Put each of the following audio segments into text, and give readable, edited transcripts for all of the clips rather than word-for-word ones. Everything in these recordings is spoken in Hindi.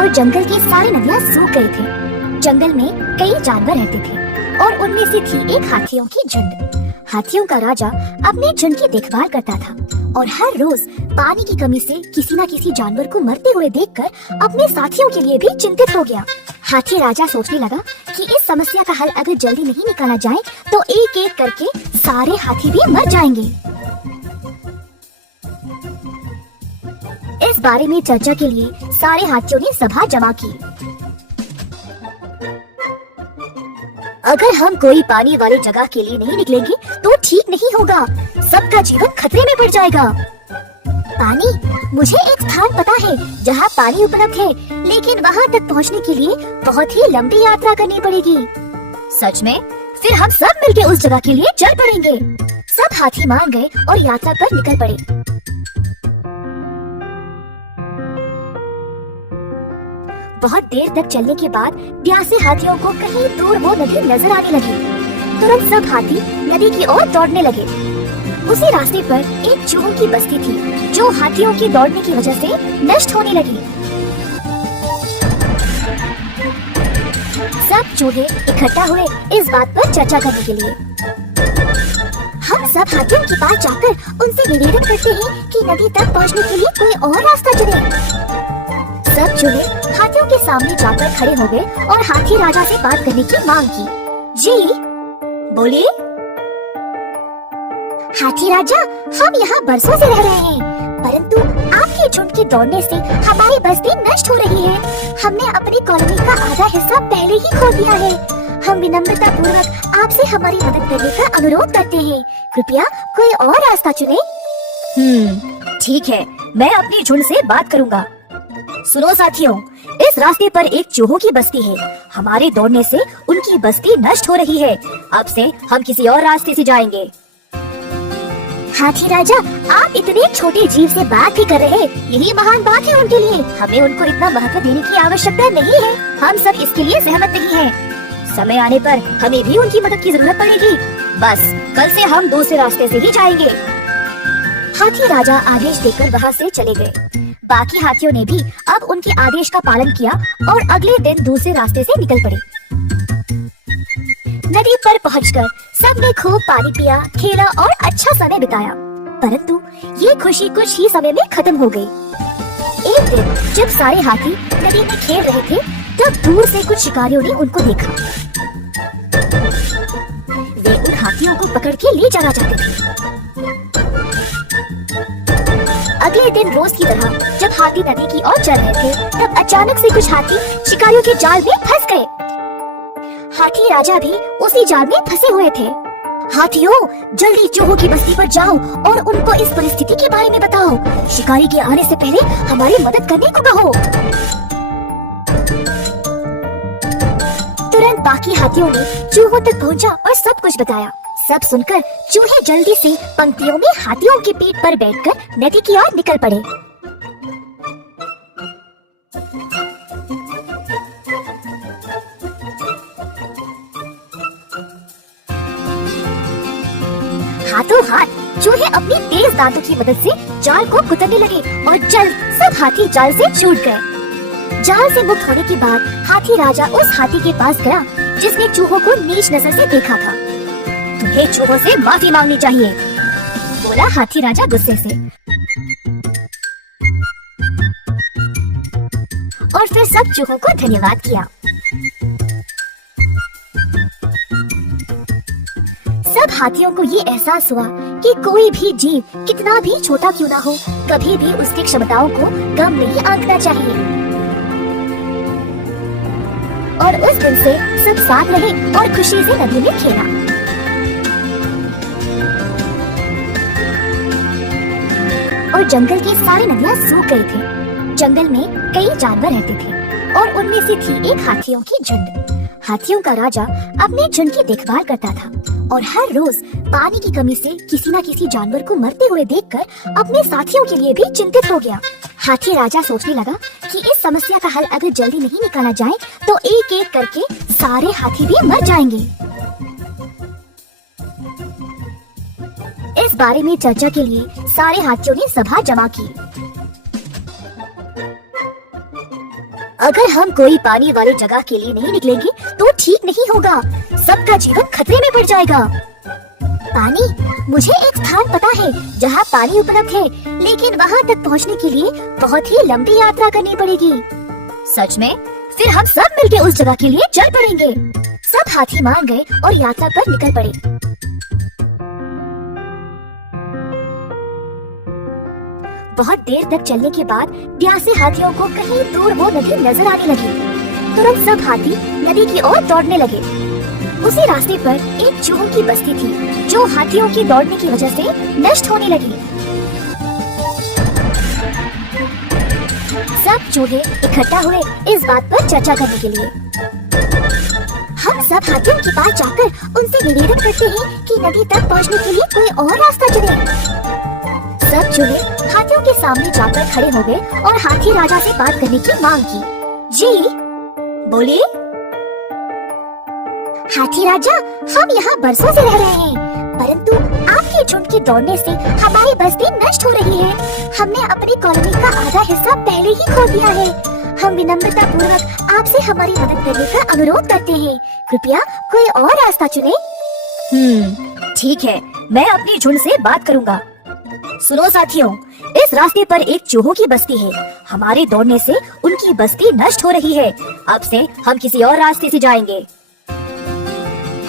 और जंगल की सारी नदियाँ सूख गए थे। जंगल में कई जानवर रहते थे और उनमें से थी एक हाथियों की झुंड। हाथियों का राजा अपने झुंड की देखभाल करता था और हर रोज पानी की कमी से किसी न किसी जानवर को मरते हुए देखकर अपने साथियों के लिए भी चिंतित हो गया। हाथी राजा सोचने लगा कि इस समस्या का हल अगर जल्दी नहीं निकाला जाए तो एक एक करके सारे हाथी भी मर जाएंगे। इस बारे में चर्चा के लिए सारे हाथियों ने सभा जमा की। अगर हम कोई पानी वाली जगह के लिए नहीं निकलेंगे तो ठीक नहीं होगा, सबका जीवन खतरे में पड़ जाएगा। पानी, मुझे एक स्थान पता है जहाँ पानी उपलब्ध है, लेकिन वहाँ तक पहुँचने के लिए बहुत ही लंबी यात्रा करनी पड़ेगी। सच में? फिर हम सब मिलके उस जगह के लिए चल पड़ेंगे। सब हाथी मान गए और यात्रा पर निकल पड़े। बहुत देर तक चलने के बाद प्यासे हाथियों को कहीं दूर वो नदी नजर आने लगी। तुरंत सब हाथी नदी की ओर दौड़ने लगे। उसी रास्ते पर एक चूहों की बस्ती थी जो हाथियों के दौड़ने की वजह से नष्ट होने लगी। सब चूहे इकट्ठा हुए इस बात पर चर्चा करने के लिए। हम सब हाथियों के पास जाकर उनसे निवेदन करते हैं कि नदी तक पहुंचने के लिए कोई और रास्ता चुने। सब चूहे हाथियों के सामने जाकर खड़े हो गए और हाथी राजा से बात करने की मांग की। जी बोलिए। हाथी राजा, हम यहाँ बरसों से रह रहे हैं, परंतु आपके झुंड के दौड़ने से हमारी बस्ती नष्ट हो रही है। हमने अपनी कॉलोनी का आधा हिस्सा पहले ही खो दिया है। हम विनम्रता पूर्वक आपसे हमारी मदद करने का अनुरोध करते हैं। कृपया कोई और रास्ता चुने। ठीक है, मैं अपनी झुंड से बात करूँगा। सुनो साथियों, इस रास्ते पर एक चूहों की बस्ती है। हमारे दौड़ने से उनकी बस्ती नष्ट हो रही है। अब से हम किसी और रास्ते से जाएंगे। हाथी राजा, आप इतने छोटे जीव से बात भी कर रहे हैं, यही महान बात है उनके लिए। हमें उनको इतना महत्व देने की आवश्यकता नहीं है। हम सब इसके लिए सहमत नहीं हैं। समय आने पर हमें भी उनकी मदद की जरूरत पड़ेगी। बस कल से हम दूसरे रास्ते से ही जाएंगे। हाथी राजा आदेश देकर वहाँ से चले गए। बाकी हाथियों ने भी अब उनके आदेश का पालन किया और अगले दिन दूसरे रास्ते से निकल पड़े। नदी पर पहुंचकर सबने खूब पानी पिया, खेला और अच्छा समय बिताया। परंतु ये खुशी कुछ ही समय में खत्म हो गई। एक दिन जब सारे हाथी नदी में खेल रहे थे, तब दूर से कुछ शिकारियों ने उनको देखा। वे उन हाथियों को पकड़ के ले जाना चाहते थे। अगले दिन रोज की तरह जब हाथी नदी की ओर चल रहे थे, तब अचानक से कुछ हाथी शिकारियों के जाल में फंस गए। हाथी राजा भी उसी जाल में फंसे हुए थे। हाथियों, जल्दी चूहों की बस्ती पर जाओ और उनको इस परिस्थिति के बारे में बताओ। शिकारी के आने से पहले हमारी मदद करने को कहो। तुरंत बाकी हाथियों ने चूहों तक पहुंचा और सब कुछ बताया। सब सुनकर चूहे जल्दी से पंक्तियों में हाथियों की पीठ पर बैठकर नदी की ओर निकल पड़े। हाथों हाथ चूहे अपनी तेज दांतों की मदद से जाल को कुतरने लगे और जल्द सब हाथी जाल से छूट गए। जाल से मुक्त होने के बाद हाथी राजा उस हाथी के पास गया जिसने चूहों को नीच नजर से देखा था। तुम्हें चूहों से माफी मांगनी चाहिए, बोला हाथी राजा गुस्से से। और फिर सब चूहों को धन्यवाद किया। सब हाथियों को ये एहसास हुआ कि कोई भी जीव कितना भी छोटा क्यों ना हो, कभी भी उसकी क्षमताओं को कम नहीं आंकना चाहिए। और उस दिन से सब साथ रहे और खुशी से नदी में खेला। और जंगल की सारी नदियाँ सूख गई थी। जंगल में कई जानवर रहते थे और उनमें से थी एक हाथियों की झुंड। हाथियों का राजा अपने झुंड की देखभाल करता था और हर रोज पानी की कमी से किसी न किसी जानवर को मरते हुए देखकर अपने साथियों के लिए भी चिंतित हो गया। हाथी राजा सोचने लगा कि इस समस्या का हल अगर जल्दी नहीं निकाला जाए तो एक एक करके सारे हाथी भी मर जाएंगे। इस बारे में चर्चा के लिए सारे हाथियों ने सभा जमा की। अगर हम कोई पानी वाली जगह के लिए नहीं निकलेंगे तो ठीक नहीं होगा, सबका जीवन खतरे में पड़ जाएगा। पानी, मुझे एक स्थान पता है जहाँ पानी उपलब्ध है, लेकिन वहाँ तक पहुँचने के लिए बहुत ही लंबी यात्रा करनी पड़ेगी। सच में? फिर हम सब मिलकर उस जगह के लिए चल पड़ेंगे। सब हाथी मान गए और यात्रा पर निकल पड़े। बहुत देर तक चलने के बाद प्यासे हाथियों को कहीं दूर वो नदी नजर आने लगी। तुरंत सब हाथी नदी की ओर दौड़ने लगे। उसी रास्ते पर एक चूहों की बस्ती थी जो हाथियों की दौड़ने की वजह से नष्ट होने लगी। सब चूहे इकट्ठा हुए इस बात पर चर्चा करने के लिए। हम सब हाथियों के पास जाकर उनसे निवेदन करते हैं कि नदी तक पहुंचने के लिए कोई और रास्ता चुने। सब चूहे हाथियों के सामने जाकर खड़े हो गए और हाथी राजा से बात करने की मांग की। जी बोलिए। हाथी राजा, हम यहाँ बरसों से रह रहे हैं, परंतु आपके झुंड के दौड़ने से हमारी बस्ती नष्ट हो रही है। हमने अपनी कॉलोनी का आधा हिस्सा पहले ही खो दिया है। हम विनम्रता पूर्वक आपसे हमारी मदद करने का अनुरोध करते हैं। कृपया कोई और रास्ता चुने। ठीक है, मैं अपनी झुंड से बात करूँगा। सुनो साथियों, इस रास्ते पर एक चूहों की बस्ती है। हमारे दौड़ने से उनकी बस्ती नष्ट हो रही है। अब से हम किसी और रास्ते से जाएंगे।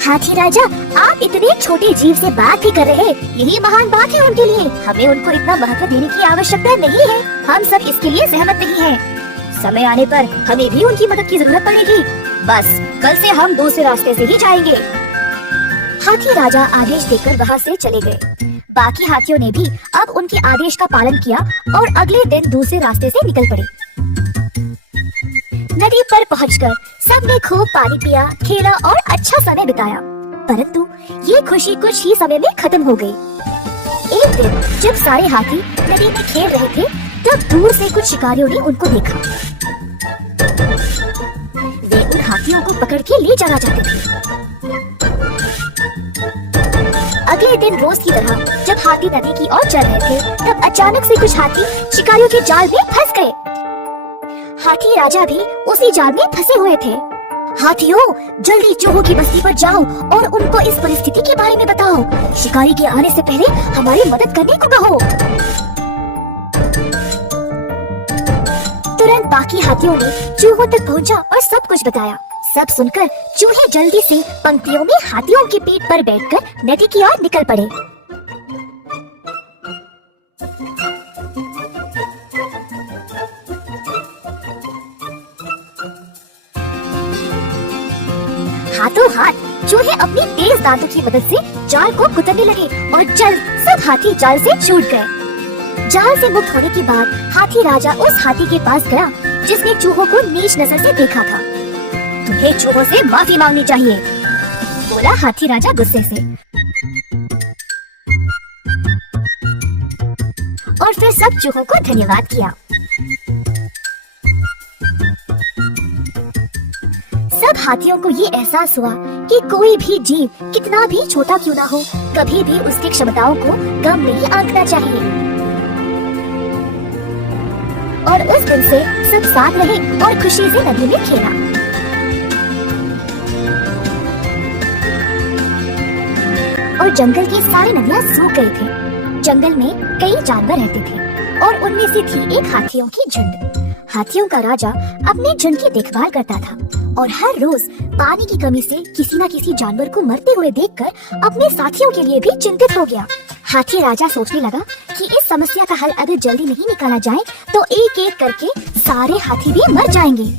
हाथी राजा, आप इतने छोटे जीव से बात ही कर रहे हैं, यही महान बात है उनके लिए। हमें उनको इतना महत्व देने की आवश्यकता नहीं है। हम सब इसके लिए सहमत नहीं हैं। समय आने पर हमें भी उनकी मदद की जरूरत पड़ेगी। बस कल से हम दूसरे रास्ते से ही जाएंगे। हाथी राजा आदेश देकर वहाँ से चले गए। बाकी हाथियों ने भी अब उनके आदेश का पालन किया और अगले दिन दूसरे रास्ते से निकल पड़े। नदी पर पहुंचकर सबने खूब पानी पिया, खेला और अच्छा समय बिताया। परंतु ये खुशी कुछ ही समय में खत्म हो गई। एक दिन जब सारे हाथी नदी में खेल रहे थे, तब दूर से कुछ शिकारियों ने उनको देखा। वे उन हाथियों को पकड़ के ले जाना चाहते थे। अगले दिन रोज की तरह जब हाथी नदी की ओर चल रहे थे, तब अचानक से कुछ हाथी शिकारियों के जाल में फंस गए। हाथी राजा भी उसी जाल में फंसे हुए थे। हाथियों, जल्दी चूहों की बस्ती पर जाओ और उनको इस परिस्थिति के बारे में बताओ। शिकारी के आने से पहले हमारी मदद करने को कहो। तुरंत बाकी हाथियों ने चूहों तक पहुंचा और सब कुछ बताया। सब सुनकर चूहे जल्दी से पंक्तियों में हाथियों की पीठ पर बैठकर नदी की ओर निकल पड़े। हाथों हाथ चूहे अपनी तेज दांतों की मदद से जाल को कुतरने लगे और जल्द सब हाथी जाल से छूट गए। जाल से मुक्त होने के बाद हाथी राजा उस हाथी के पास गया जिसने चूहों को नीच नजर से देखा था। तुम्हें चूहों से माफी मांगनी चाहिए, बोला हाथी राजा गुस्से से। और फिर सब चूहों को धन्यवाद किया। सब हाथियों को ये एहसास हुआ कि कोई भी जीव कितना भी छोटा क्यों ना हो, कभी भी उसकी क्षमताओं को कम नहीं आंकना चाहिए। और उस दिन से सब साथ रहे और खुशी से नदी में खेला। और जंगल की सारी नदियाँ सूख गई थी। जंगल में कई जानवर रहते थे और उनमें से थी एक हाथियों की झुंड। हाथियों का राजा अपने झुंड की देखभाल करता था और हर रोज पानी की कमी से किसी न किसी जानवर को मरते हुए देखकर अपने साथियों के लिए भी चिंतित हो गया। हाथी राजा सोचने लगा कि इस समस्या का हल अगर जल्दी नहीं निकाला जाए तो एक एक करके सारे हाथी भी मर जाएंगे।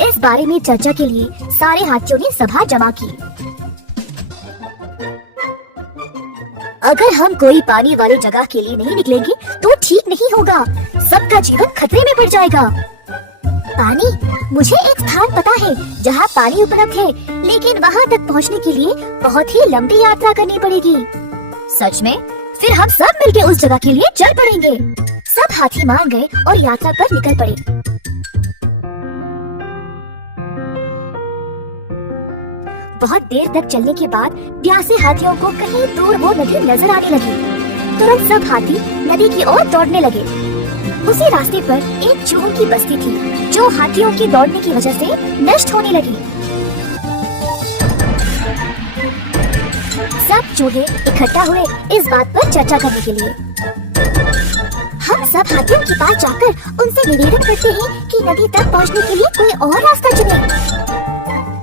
इस बारे में चर्चा के लिए सारे हाथियों ने सभा जमा की। अगर हम कोई पानी वाली जगह के लिए नहीं निकलेंगे तो ठीक नहीं होगा, सबका जीवन खतरे में पड़ जाएगा। पानी, मुझे एक स्थान पता है जहाँ पानी उपलब्ध है, लेकिन वहाँ तक पहुँचने के लिए बहुत ही लंबी यात्रा करनी पड़ेगी। सच में? फिर हम सब मिलकर उस जगह के लिए चल पड़ेंगे। सब हाथी मान गए और यात्रा पर निकल पड़े। बहुत देर तक चलने के बाद प्यासे हाथियों को कहीं दूर वो नदी नजर आने लगी। तुरंत सब हाथी नदी की ओर दौड़ने लगे। उसी रास्ते पर एक चूहों की बस्ती थी जो हाथियों के दौड़ने की वजह से नष्ट होने लगी। सब चूहे इकट्ठा हुए इस बात पर चर्चा करने के लिए। हम सब हाथियों के पास जाकर उनसे निवेदन करते हैं कि नदी तक पहुंचने के लिए कोई और रास्ता चुने।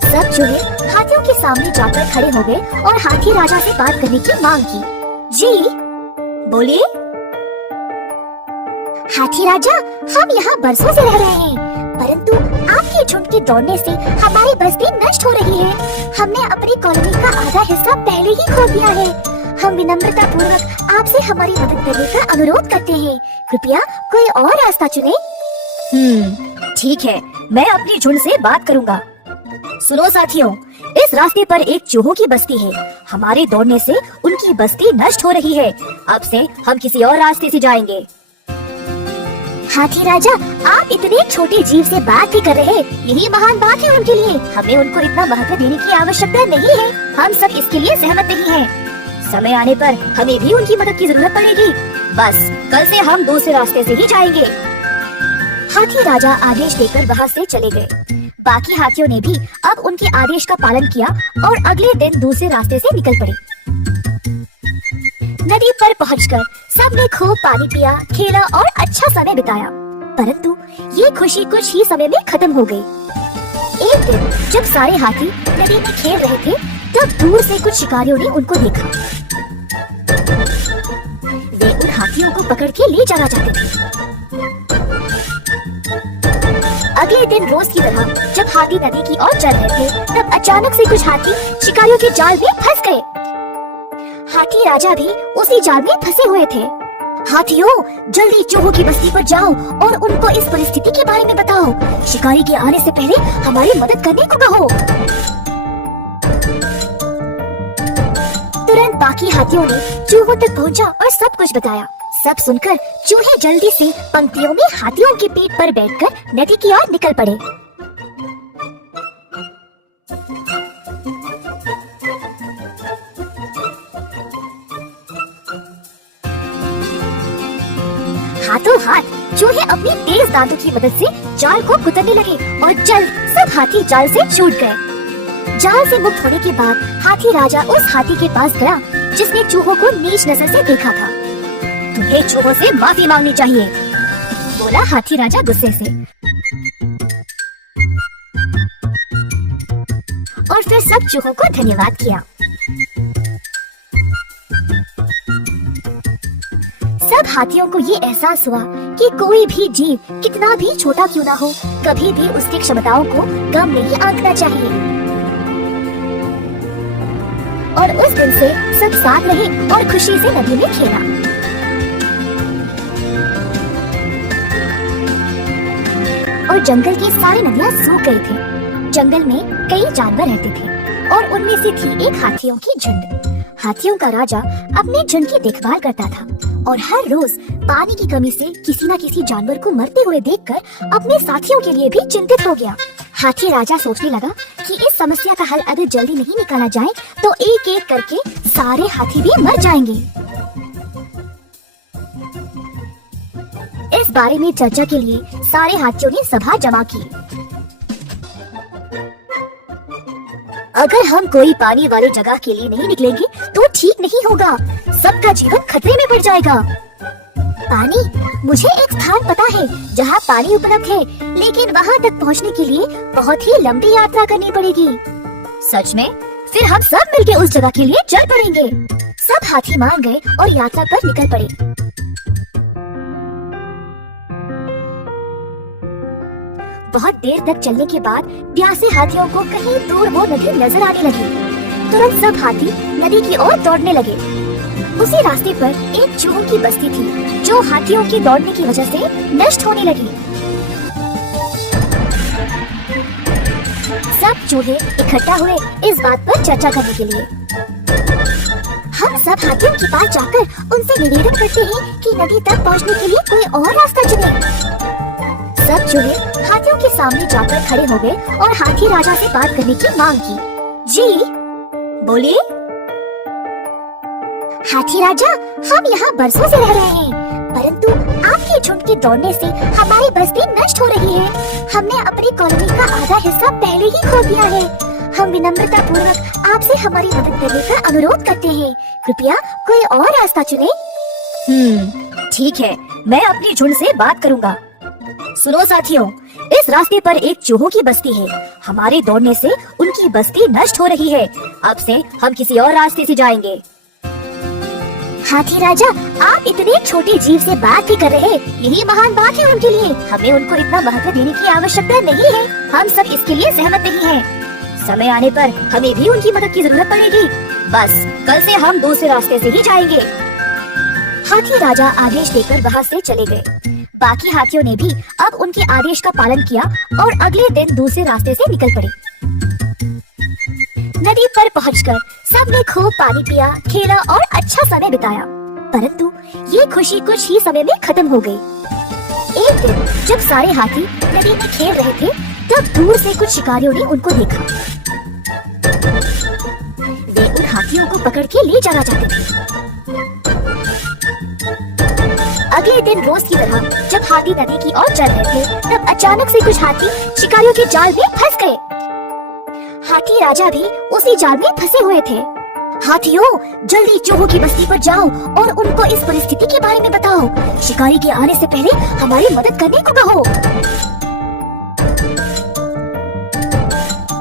सब चूहे हाथियों के सामने जाकर खड़े हो गए और हाथी राजा से बात करने की मांग की। जी बोलिए। हाथी राजा, हम यहाँ बरसों से रह रहे हैं, परंतु आपके झुंड के दौड़ने से हमारी बस्ती नष्ट हो रही है। हमने अपनी कॉलोनी का आधा हिस्सा पहले ही खो दिया है। हम विनम्रता पूर्वक आपसे हमारी मदद करने का अनुरोध करते हैं। कृपया कोई और रास्ता चुने। ठीक है, मैं अपनी झुंड से बात करूंगा। सुनो साथियों, इस रास्ते पर एक चूहों की बस्ती है। हमारे दौड़ने से उनकी बस्ती नष्ट हो रही है। अब से हम किसी और रास्ते से जाएंगे। हाथी राजा, आप इतने छोटे जीव से बात ही कर रहे हैं, यही महान बात है उनके लिए। हमें उनको इतना महत्व देने की आवश्यकता नहीं है। हम सब इसके लिए सहमत नहीं हैं। समय आने पर हमें भी उनकी मदद की जरूरत पड़ेगी। बस कल से हम दूसरे रास्ते से ही जाएंगे। हाथी राजा आदेश देकर वहाँ से चले गए। बाकी हाथियों ने भी अब उनके आदेश का पालन किया और अगले दिन दूसरे रास्ते से निकल पड़े। नदी पर पहुंचकर सबने खूब पानी पिया, खेला और अच्छा समय बिताया। परंतु ये खुशी कुछ ही समय में खत्म हो गई। एक दिन जब सारे हाथी नदी में खेल रहे थे, तब दूर से कुछ शिकारियों ने उनको देखा। वे उन हाथियों को पकड़ के ले जाना चाहते थे। अगले दिन रोज की तरह जब हाथी नदी की ओर चल रहे थे, तब अचानक से कुछ हाथी शिकारियों के जाल में फंस गए। हाथी राजा भी उसी जाल में फंसे हुए थे। हाथियों, जल्दी चूहों की बस्ती पर जाओ और उनको इस परिस्थिति के बारे में बताओ। शिकारी के आने से पहले हमारी मदद करने को कहो। तुरंत बाकी हाथियों ने चूहों तक पहुंचा और सब कुछ बताया। सब सुनकर चूहे जल्दी से पंक्तियों में हाथियों की पीठ पर बैठकर नदी की ओर निकल पड़े। हाथों हाथ चूहे अपनी तेज दांतों की मदद से जाल को कुतरने लगे और जल्द सब हाथी जाल से छूट गए। जाल से मुक्त होने के बाद हाथी राजा उस हाथी के पास गया जिसने चूहों को नीच नजर से देखा था। तुम्हें चूहों से माफी मांगनी चाहिए, बोला हाथी राजा गुस्से से। और फिर सब चूहों को धन्यवाद किया। सब हाथियों को ये एहसास हुआ कि कोई भी जीव कितना भी छोटा क्यों ना हो, कभी भी उसकी क्षमताओं को कम नहीं आंकना चाहिए। और उस दिन से सब साथ रहे और खुशी से नदी में खेला। और जंगल की सारी नदियाँ सूख गई थी। जंगल में कई जानवर रहते थे और उनमें से थी एक हाथियों की झुंड। हाथियों का राजा अपने झुंड की देखभाल करता था और हर रोज पानी की कमी से किसी न किसी जानवर को मरते हुए देखकर अपने साथियों के लिए भी चिंतित हो गया। हाथी राजा सोचने लगा कि इस समस्या का हल अगर जल्दी नहीं निकाला जाए तो एक एक करके सारे हाथी भी मर जाएंगे। इस बारे में चर्चा के लिए सारे हाथियों ने सभा जमा की। अगर हम कोई पानी वाली जगह के लिए नहीं निकलेंगे तो ठीक नहीं होगा, सबका जीवन खतरे में पड़ जाएगा। पानी, मुझे एक स्थान पता है जहाँ पानी उपलब्ध है, लेकिन वहाँ तक पहुँचने के लिए बहुत ही लंबी यात्रा करनी पड़ेगी। सच में? फिर हम सब मिलकर उस जगह के लिए चल पड़ेंगे। सब हाथी मान गए और यात्रा पर निकल पड़े। बहुत देर तक चलने के बाद प्यासे हाथियों को कहीं दूर वो नदी नजर आने लगी। तुरंत सब हाथी नदी की ओर दौड़ने लगे। उसी रास्ते पर एक चूहों की बस्ती थी जो हाथियों के दौड़ने की वजह से नष्ट होने लगी। सब चूहे इकट्ठा हुए इस बात पर चर्चा करने के लिए। हम सब हाथियों के पास जाकर उनसे निवेदन करते हैं कि नदी तक पहुंचने के लिए कोई और रास्ता चुने। सब चूहे हाथियों के सामने जाकर खड़े हो गए और हाथी राजा से बात करने की मांग की। जी बोलिए। हाथी राजा, हम यहाँ बरसों से रह रहे हैं, परंतु आपके झुंड के दौड़ने से हमारी बस्ती नष्ट हो रही है। हमने अपनी कॉलोनी का आधा हिस्सा पहले ही खो दिया है। हम विनम्रता पूर्वक आपसे हमारी मदद करने का अनुरोध करते हैं। कृपया कोई और रास्ता चुने। ठीक है, मैं अपनी झुंड से बात करूंगा। सुनो साथियों, इस रास्ते पर एक चूहों की बस्ती है। हमारे दौड़ने से उनकी बस्ती नष्ट हो रही है। अब से हम किसी और रास्ते से जाएंगे। हाथी राजा, आप इतने छोटे जीव से बात भी कर रहे हैं, यही महान बात है उनके लिए। हमें उनको इतना महत्व देने की आवश्यकता नहीं है। हम सब इसके लिए सहमत नहीं हैं। समय आने पर हमें भी उनकी मदद की जरूरत पड़ेगी। बस कल से हम दूसरे रास्ते से ही जाएंगे। हाथी राजा आदेश देकर वहाँ से चले गए। बाकी हाथियों ने भी अब उनके आदेश का पालन किया और अगले दिन दूसरे रास्ते से निकल पड़े। नदी पर पहुंचकर सबने खूब पानी पिया, खेला और अच्छा समय बिताया। परंतु ये खुशी कुछ ही समय में खत्म हो गई। एक दिन जब सारे हाथी नदी में खेल रहे थे, तब दूर से कुछ शिकारियों ने उनको देखा। वे उन हाथियों को पकड़ के ले जाना चाहते थे। अगले दिन रोज की तरह जब हाथी नदी की ओर चल रहे थे, तब अचानक से कुछ हाथी शिकारियों के जाल में फंस गए। हाथी राजा भी उसी जाल में फंसे हुए थे। हाथियों, जल्दी चूहों की बस्ती पर जाओ और उनको इस परिस्थिति के बारे में बताओ। शिकारी के आने से पहले हमारी मदद करने को कहो।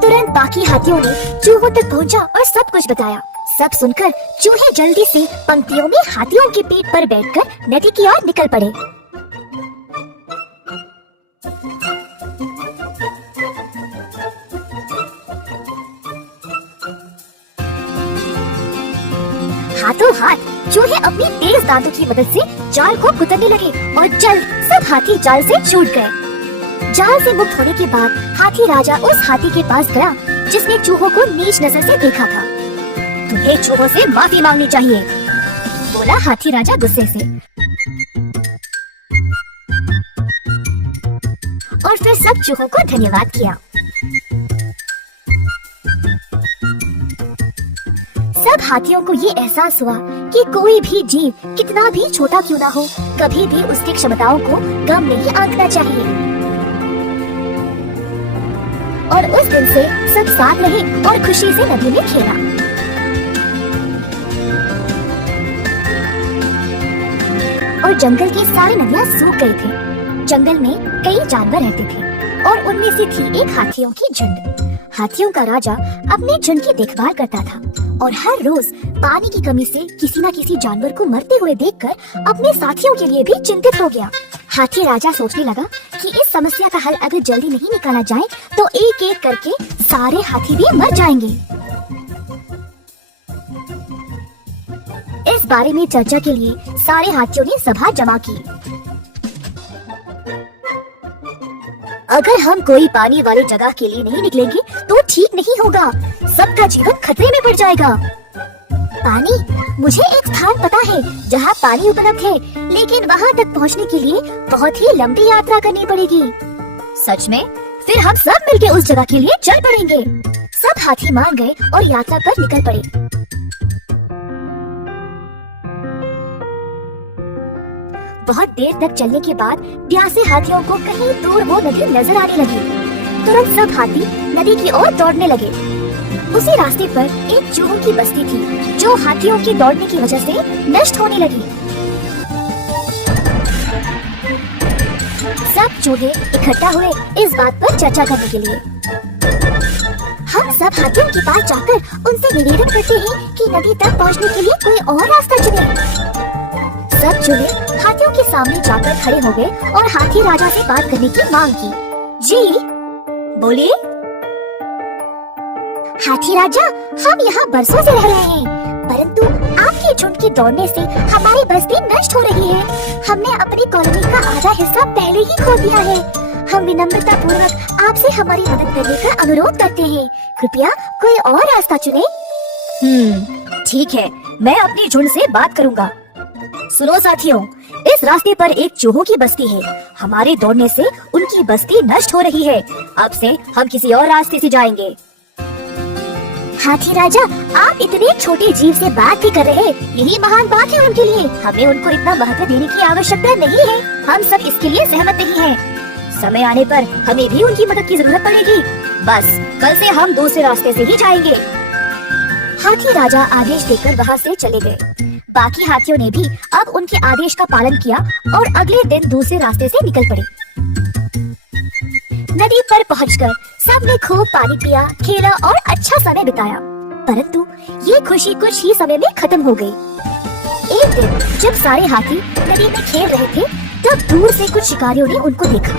तुरंत बाकी हाथियों ने चूहों तक पहुंचा और सब कुछ बताया। सब सुनकर चूहे जल्दी से पंक्तियों में हाथियों की पीठ पर बैठकर नदी की ओर निकल पड़े। हाथों हाथ चूहे अपनी तेज दांतों की मदद से जाल को कुतरने लगे और जल्द सब हाथी जाल से छूट गए। जाल से मुक्त होने के बाद हाथी राजा उस हाथी के पास गया जिसने चूहों को नीच नजर से देखा था। तुम्हें चूहों से माफी मांगनी चाहिए, बोला हाथी राजा गुस्से से। और फिर सब चूहों को धन्यवाद किया। सब हाथियों को ये एहसास हुआ कि कोई भी जीव कितना भी छोटा क्यों ना हो, कभी भी उसकी क्षमताओं को कम नहीं आंकना चाहिए। और उस दिन से सब साथ रहे और खुशी से नदी में खेला। और जंगल की सारी नदियां सूख गई थी। जंगल में कई जानवर रहते थे और उनमें से थी एक हाथियों की झुंड। हाथियों का राजा अपने झुंड की देखभाल करता था और हर रोज पानी की कमी से किसी न किसी जानवर को मरते हुए देखकर अपने साथियों के लिए भी चिंतित हो गया। हाथी राजा सोचने लगा कि इस समस्या का हल अगर जल्दी नहीं निकाला जाए तो एक एक करके सारे हाथी भी मर जाएंगे। इस बारे में चर्चा के लिए सारे हाथियों ने सभा जमा की। अगर हम कोई पानी वाली जगह के लिए नहीं निकलेंगे तो ठीक नहीं होगा, सबका जीवन खतरे में पड़ जाएगा। पानी, मुझे एक स्थान पता है जहाँ पानी उपलब्ध है, लेकिन वहाँ तक पहुँचने के लिए बहुत ही लंबी यात्रा करनी पड़ेगी। सच में? फिर हम सब मिलके उस जगह के लिए चल पड़ेंगे। सब हाथी मान गए और यात्रा पर निकल पड़े। बहुत देर तक चलने के बाद प्यासे हाथियों को कहीं दूर वो नदी नजर आने लगी। तुरंत सब हाथी नदी की ओर दौड़ने लगे। उसी रास्ते पर एक चूहों की बस्ती थी जो हाथियों के दौड़ने की वजह से नष्ट होने लगी। सब चूहे इकट्ठा हुए इस बात पर चर्चा करने के लिए। हम सब हाथियों के पास जाकर उनसे निवेदन करते हैं कि नदी तक पहुंचने के लिए कोई और रास्ता चुने। सब चूहे हाथियों के सामने जाकर खड़े हो गए और हाथी राजा से बात करने की मांग की। जी, बोलिए। हाथी राजा, हम यहाँ बरसों से रह रहे हैं, परंतु आपके झुंड के दौड़ने से हमारी बस्ती नष्ट हो रही है। हमने अपनी कॉलोनी का आधा हिस्सा पहले ही खो दिया है। हम विनम्रता पूर्वक आपसे हमारी मदद करने का अनुरोध करते हैं। कृपया कोई और रास्ता चुने। ठीक है, मैं अपनी झुंड से बात करूंगा। सुनो साथियों, इस रास्ते पर एक चूहों की बस्ती है। हमारे दौड़ने से उनकी बस्ती नष्ट हो रही है। अब से हम किसी और रास्ते से जाएंगे। हाथी राजा, आप इतने छोटे जीव से बात भी कर रहे हैं, यही महान बात है उनके लिए। हमें उनको इतना महत्व देने की आवश्यकता नहीं है। हम सब इसके लिए सहमत नहीं हैं। समय आने पर हमें भी उनकी मदद की जरूरत पड़ेगी। बस कल से हम दूसरे रास्ते से ही जाएंगे। हाथी राजा आदेश देकर वहाँ से चले गए। बाकी हाथियों ने भी अब उनके आदेश का पालन किया और अगले दिन दूसरे रास्ते से निकल पड़े। नदी पर पहुंचकर सबने खूब पानी पिया, खेला और अच्छा समय बिताया। परंतु ये खुशी कुछ ही समय में खत्म हो गई। एक दिन जब सारे हाथी नदी में खेल रहे थे, तब दूर से कुछ शिकारियों ने उनको देखा।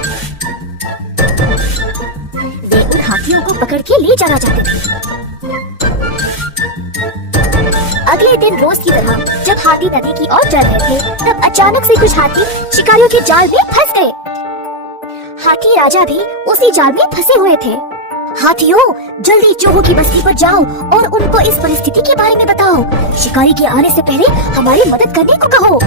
वे उन हाथियों को पकड़ के ले जाना चाहते थे। अगले दिन रोज की तरह जब हाथी नदी की ओर चल रहे थे, तब अचानक से कुछ हाथी शिकारियों के जाल में फंस गए। हाथी राजा भी उसी जाल में फंसे हुए थे। हाथियों, जल्दी चूहों की बस्ती पर जाओ और उनको इस परिस्थिति के बारे में बताओ। शिकारी के आने से पहले हमारी मदद करने को कहो।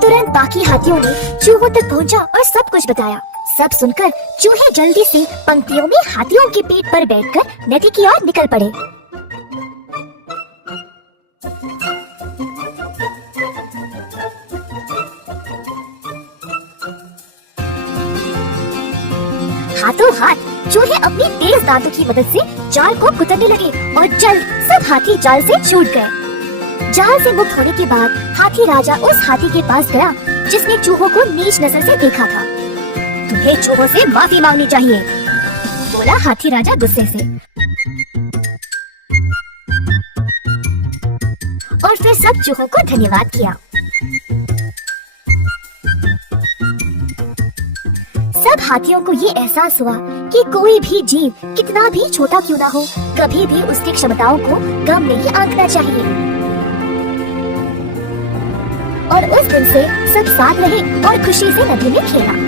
तुरंत बाकी हाथियों ने चूहों तक पहुंचा और सब कुछ बताया। सब सुनकर चूहे जल्दी से पंक्तियों में हाथियों की पीठ पर बैठकर नदी की ओर निकल पड़े। हाथों हाथ चूहे अपनी तेज दांतों की मदद से जाल को कुतरने लगे और जल्द सब हाथी जाल से छूट गए। जाल से मुक्त होने के बाद हाथी राजा उस हाथी के पास गया जिसने चूहों को नीच नजर से देखा था। तुम्हें चूहों से माफी मांगनी चाहिए, बोला हाथी राजा गुस्से से। और फिर सब चूहों को धन्यवाद किया। सब हाथियों को ये एहसास हुआ कि कोई भी जीव कितना भी छोटा क्यों ना हो, कभी भी उसकी क्षमताओं को कम नहीं आंकना चाहिए। और उस दिन से सब साथ रहे और खुशी से नदी में खेला।